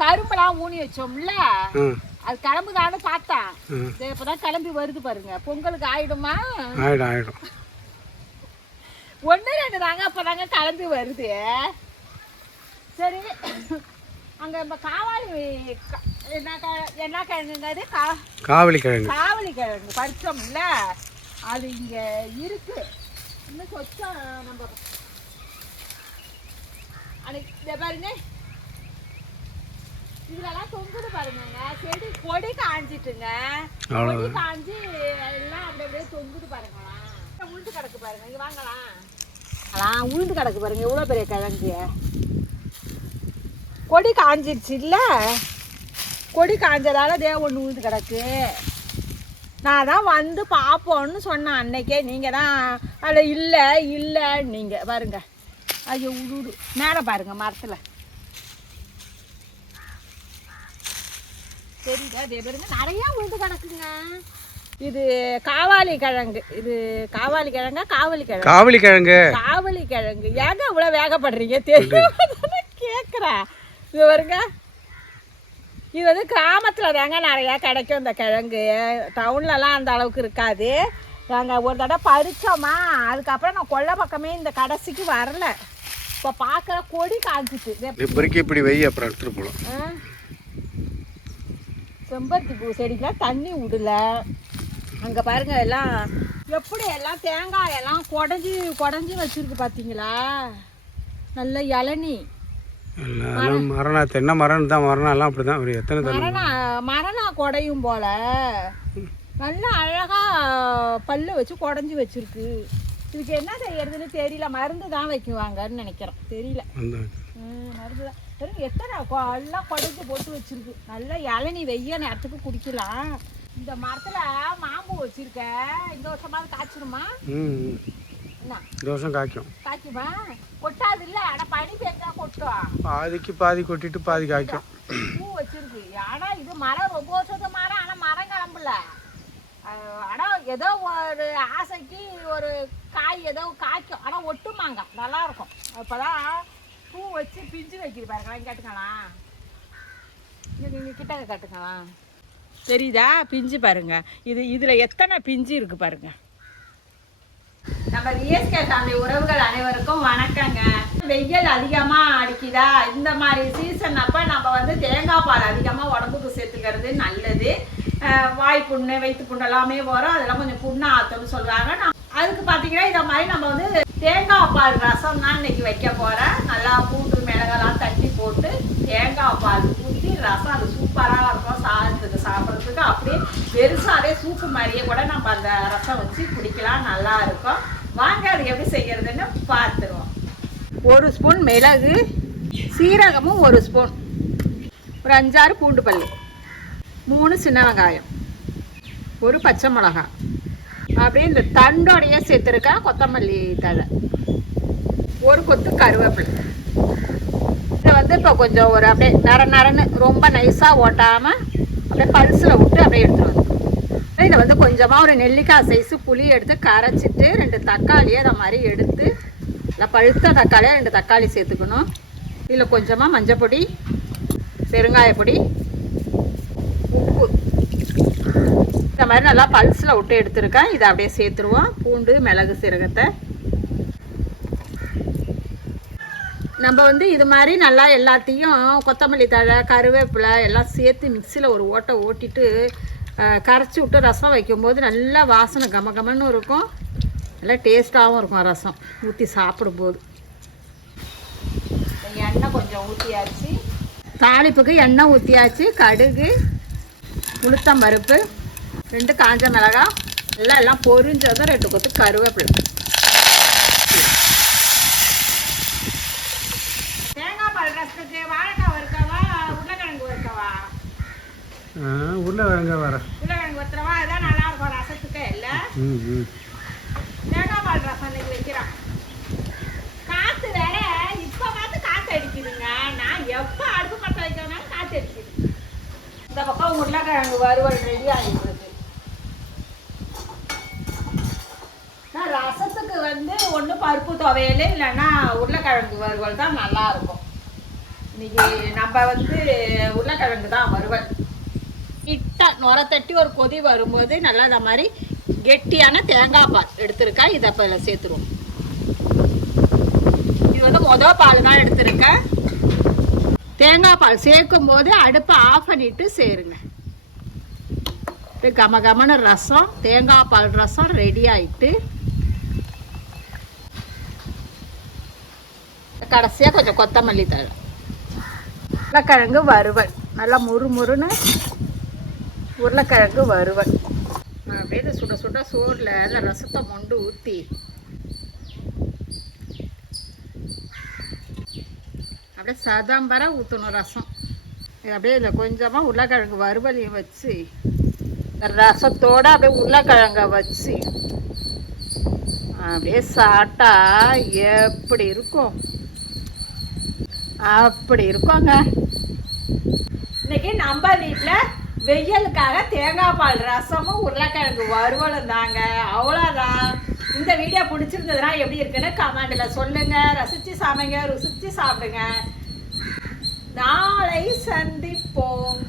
கரும்பெல்லாம் ஊனி வச்சோம்ல, அது கிளம்புதான்னு பார்த்தேன். இப்பதான் கிளம்பி வருது பாருங்க. பொங்கலுக்கு ஆயிடுமா? ஆயிடும். 1 2 தாங்க அப்பதாங்க கிளம்பி வருது. சரி, அங்க நம்ம காவாலி என்ன கிழங்குங்க? அது காவலி கிழங்கு. காவலி கிழங்கு பறிச்சோம்ல, அது இங்க இருக்கு. இன்னும் சொச்சம் நம்ம அன்னைக்கு பாருங்க, இதுலலாம் தொங்குது பாருங்க. செடி கொடி காஞ்சிட்டுங்க, கொடி காஞ்சி எல்லாம் அப்படியே தொங்குது பாருங்களா. உளுந்து கிடக்கு பாருங்க, இங்க வாங்கலாம். உளுந்து கிடக்கு பாருங்க, எவ்வளோ பெரிய கிழங்கு. கொடி காஞ்சிருச்சு இல்ல, கொடி காஞ்சதால ஒன்று உளுந்து கிடக்கு. நான் தான் வந்து பார்ப்போன்னு சொன்னேன் அன்னைக்கே. நீங்கள் தான் அதில் இல்லை நீங்கள் பாருங்க. ஐயோ உடு மேலே பாருங்க மரத்தில் தெரியுதா? அதே பாருங்க நிறையா உளுந்து கிடக்குங்க. இது காவாலி கிழங்கு. இது காவாலி கிழங்கா காவலி கிழங்கு? காவலி கிழங்கு. காவலி கிழங்கு. ஏங்க இவ்வளோ வேகப்படுறீங்க? தெரியும் கேட்குறேன். இது பாருங்க, இது வந்து கிராமத்தில் தாங்க நிறையா கிடைக்கும் இந்த கிழங்கு. டவுன்லலாம் அந்த அளவுக்கு இருக்காது. நாங்கள் ஒரு தடவை பறித்தோமா, அதுக்கப்புறம் நான் கொல்லை பக்கமே இந்த கடைசிக்கு வரல. இப்போ பார்க்குற கொடி காய்ச்சிட்டு இப்படி வை, அப்புறம் எடுத்துகிட்டு போகலாம். செம்பருத்தி பூ செடிக்கெலாம் தண்ணி விடல. அங்கே பாருங்க எல்லாம் எப்படி எல்லாம் தேங்காயெல்லாம் குடஞ்சி வச்சுருக்கு பார்த்தீங்களா? நல்ல இளநீ மரணம். தென்னை மரம் தான், மரணம் எல்லாம் அப்படி தான். எத்தனை மரணம் குடையும் போல நல்லா அழகாக பல்லு வச்சு குடஞ்சி வச்சுருக்கு. இதுக்கு என்ன செய்யறதுன்னு தெரியல. மருந்து தான் வைக்குவாங்கன்னு நினைக்கிறேன், தெரியல. மருந்து தான். எத்தனை எல்லாம் குடஞ்சி போட்டு வச்சிருக்கு. நல்லா இளநீ வெய்ய நேரத்துக்கு குடிக்கலாம். இந்த மரத்தில் மாம்பூ வச்சிருக்கேன். இந்த வருஷமாவது காய்ச்சிருமா? இந்த வருஷம் காய்க்கும். காய்க்குமா? கொட்டாது இல்ல, ஆனா பனி பெஞ்சா கொட்டும். பாதிக்கு பாதி கொட்டிட்டு பாதி காய்க்கும். பூ வச்சிருக்கு. ஆனா இது மரம் ரொம்ப வருஷத்து மரம். ஆனா மரம் கிளம்பல. ஆனா ஏதோ ஒரு ஆசைக்கு ஒரு காய் ஏதோ காய்க்கும். ஆனா ஒட்டுமாங்க நல்லா இருக்கும். அப்பதான் பூ வச்சு பிஞ்சு வைக்கிது பாருங்களா. கேட்டுக்கலாம், நீங்க கிட்ட கட்டுக்கலாம். தெரியுதா? பிஞ்சு பாருங்க. இதுல எத்தனை பிஞ்சு இருக்கு பாருங்க. நம்ம விஎஸ்கே ஃபேமிலி உறவுகள் அனைவருக்கும் வணக்கங்க. வெயில் அதிகமாக அடிக்குதா, இந்த மாதிரி சீசன் அப்போ நம்ம வந்து தேங்காய் பால் அதிகமாக உடம்புக்கு சேர்த்துக்கிறது நல்லது. வாய் புண்ணு வயிற்று புண்ணு எல்லாமே வரும். அதெல்லாம் கொஞ்சம் புண்ணு ஆற்றும்னு சொல்கிறாங்க. அதுக்கு பார்த்தீங்கன்னா இதை மாதிரி நம்ம வந்து தேங்காய் பால் ரசம் தான் இன்னைக்கு வைக்க போகிறேன். நல்லா பூண்டு மிளகெல்லாம் தட்டி போட்டு தேங்காய் பால் ஊற்றி ரசம், அது சூப்பராக இருக்கும். சாதத்துக்கு சாப்பிட்றதுக்கு அப்படியே பெருசாகவே சூப்பு மாதிரியே கூட நம்ம அந்த ரசம் வச்சு குடிக்கலாம், நல்லா இருக்கும். வாங்க அது எப்படி செய்யறதுன்னு பார்த்துருவோம். 1 ஸ்பூன் மிளகு, சீரகமும் 1 ஸ்பூன், ஒரு 5 6 பூண்டு பல், 3 சின்ன வெங்காயம், 1 பச்சை மிளகாய், அப்படியே இந்த தண்டோடையே சேர்த்துருக்கேன் கொத்தமல்லி தழை, 1 கொத்து கருவேப்பிலை. இதை வந்து இப்போ கொஞ்சம் ஒரு அப்படியே நரன்னு ரொம்ப நைஸாக ஓட்டாமல் அப்படியே பல்ஸில் விட்டு அப்படியே எடுத்துருவோம். இதை வந்து கொஞ்சமாக ஒரு நெல்லிக்காய் சைஸு புளி எடுத்து கரைச்சிட்டு 2 தக்காளியை அதை மாதிரி எடுத்து இல்லை பழுத்த தக்காளியை 2 தக்காளி சேர்த்துக்கணும். இதில் கொஞ்சமாக மஞ்சள் பொடி, பெருங்காயப்பொடி, உப்பு, இந்த மாதிரி நல்லா பல்ஸில் விட்டு எடுத்துருக்கேன். இதை அப்படியே சேர்த்துருவோம். பூண்டு மிளகு சீரகத்தை நம்ம வந்து இது மாதிரி நல்லா எல்லாத்தையும் கொத்தமல்லி தழை கருவேப்பிலை எல்லாம் சேர்த்து மிக்சியில் ஒரு ஓட்டை ஓட்டிட்டு கரைச்சி விட்டு ரசம் வைக்கும்போது நல்லா வாசனை கமகமன்னு இருக்கும். நல்லா டேஸ்ட்டாகவும் இருக்கும் ரசம் ஊற்றி சாப்பிடும்போது. எண்ணெய் கொஞ்சம் ஊற்றியாச்சு, தாளிப்புக்கு எண்ணெய் ஊற்றியாச்சு. கடுகு, உளுத்தம் பருப்பு, 2 காஞ்ச மிளகாய் எல்லாம் பொரிஞ்சதும் 2 கொத்து கருவேப்பிலை. தேங்காய் பால் ரசத்துக்கு வாழைக்காய் வறுக்கவா உருளைக்கிழங்கு வறுக்கவா? உருளைக்கிழங்கு வறுத்துறவா? அதான் நல்லா இருக்கும் ரசத்துக்கு. இல்லை தேங்காய் பால் ரசம் இன்னைக்கு வைக்கிறான். காற்று வேற இப்போ காற்று அடிக்குதுங்க. நான் எப்போ அடுப்பு பற்ற வைக்கிறதுனால காற்று அடிக்குது. இந்த பக்கம் உருளைக்கிழங்கு வறுவல் ரெடி ஆகிடுது. ரசத்துக்கு வந்து ஒன்று பருப்பு துவையல் இல்லைன்னா உருளைக்கிழங்கு வறுவல் தான் நல்லா இருக்கும். இன்னைக்கு நம்ம வந்து உருளைக்கிழங்கு தான் வறுவல். கிட்ட நுர தட்டி ஒரு கொதி வரும்போது நல்லா இந்த மாதிரி கெட்டியான தேங்காய் பால் எடுத்திருக்கேன். இதை இப்போ இதில் சேர்த்துருவோம். இது வந்து பால் தான் எடுத்திருக்கேன். தேங்காய் பால் சேர்க்கும் போது அடுப்பை ஆஃப் பண்ணிட்டு சேருங்க. கம கமன ரசம், தேங்காய் பால் ரசம் ரெடி ஆயிட்டு கடைசியாக கொஞ்சம் கொத்தமல்லி தழை. உருளைக்கிழங்கு வறுவல் நல்லா முறுமுறுன்னு உருளைக்கிழங்கு வறுவல். அப்படியே சுட சுட சோறில் அந்த ரசத்தை மொண்டு ஊற்றி அப்படியே சதம்பரை ஊற்றணும் ரசம். அப்படியே இதில் கொஞ்சமாக உருளைக்கிழங்கு வறுவலையும் வச்சு ரசத்தோடு அப்படியே உருளைக்கிழங்க வச்சு அப்படியே சாப்பிட்டா எப்படி இருக்கும்? அப்படி இருக்குங்க. இன்னைக்கு நம்ம வீட்டில் வெயிலுக்காக தேங்காய் பால் ரசமும் உருளைக்கிழங்கு வறுவலும் தாங்க. அவ்வளோதான். இந்த வீடியோ பிடிச்சிருந்ததுன்னா எப்படி இருக்குன்னு கமெண்டில் சொல்லுங்கள். ரசித்து சமைங்க, ருசித்து சாப்பிடுங்க. நாளை சந்திப்போம்.